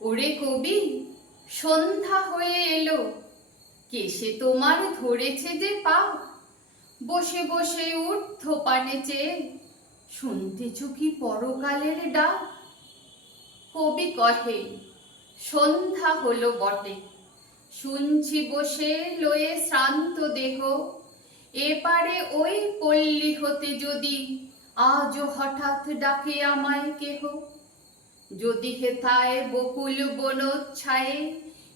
ওরে কবি, সন্ধ্যা হয়ে এলো। কেসে তোমার ধরেছে যে পা। বসে বসে ঊর্ধ্ব পানে চেয়ে শুনতেছ কি পরকালের ডাক। কবি কহে, সন্ধ্যা হলো বটে। শুনছি বসে লয়ে শ্রান্ত দেহ। এপারে ওই পল্লী হতে যদি আজও হঠাৎ ডাকে আমায় কেহ। যদি হেথায় বকুল বনচ্ছায়ে,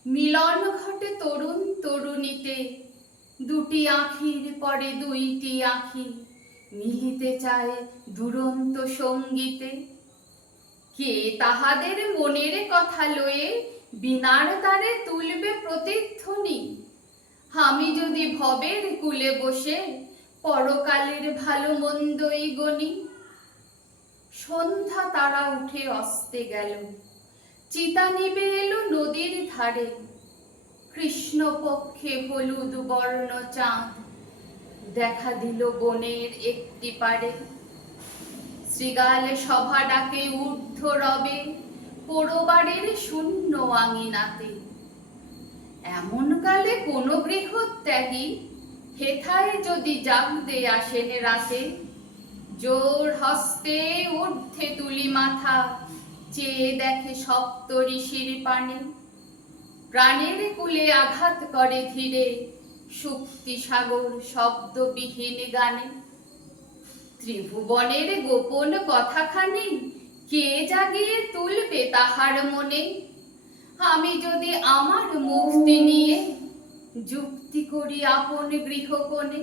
মিলন ঘটে তরুণ তরুণীতে। দুটি আখির পরে দুইটি আখি, মিলিতে চায় দুরন্ত সঙ্গীতে। কে তাহাদের মনের কথা লয়ে বিনার দ্বারে তুলবে প্রতিধ্বনি? আমি যদি ভবের কুলে বসে, পরকালের ভালো মন্দই গণি। সন্ধ্যা তারা উঠে অস্তে গেল। চিতা নিবে এলো নদীর ধারে। কৃষ্ণপক্ষে হলুদ বর্ণ চাঁদ। দেখা দিল বনের একটি পারে শৃগাল সভা ডাকে ঊর্ধ্ব রবে, পোড়োবাড়ির শূন্য আঙিনাতে। এমন কালে কোন গৃহত্যাগী হেথায় যদি জাগতে আসেন রাতে জোর হস্তে ঊর্ধ্বে তুলি মাথা, চেয়ে দেখে সপ্ত ঋষির পানে। প্রাণের কুলে আঘাত করে ধীরে, শুক্তি সাগর শব্দবিহীন গানে। ত্রিভুবনের গোপন কথাখানি, কে জাগিয়ে তুলবে তাহার মনে? আমি যদি আমার মুক্তি নিয়ে যুক্তি করি আপন গৃহকোণে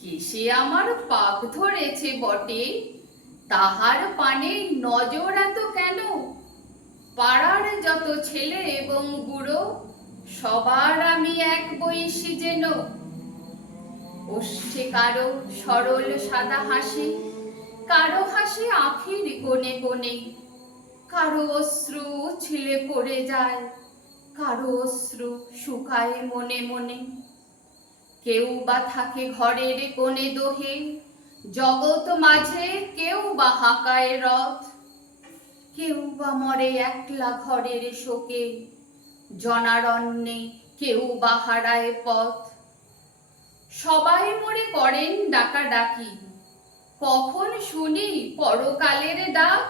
কিসে আমার পাক ধরেছে বটে? তাহার পানে নজর এত কেন? পাড়ার যত ছেলে এবং বুড়ো, সবার আমি এক বয়সী যেন। ওষ্ঠে কারও সরল সাদা হাসি, কারও হাসি আখির কোণে কোণে। কারও অশ্রু ছিলে পড়ে যায়, কারও অশ্রু শুকায় মনে মনে। কেউ বা থাকে ঘরের কোণে দোহে, জগৎ মাঝে কেউ বা হাঁকায় রথ। কেউ বা মরে একলা ঘরের শোকে, জনারণ্যে কেউ বা হারায় পথ। সবাই মরে করেন ডাকা ডাকি কখন শুনি পরকালের ডাক।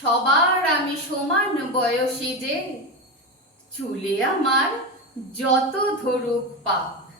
সবার আমি সমান বয়সী যে, চুলে আমার যত ধরুক পাক।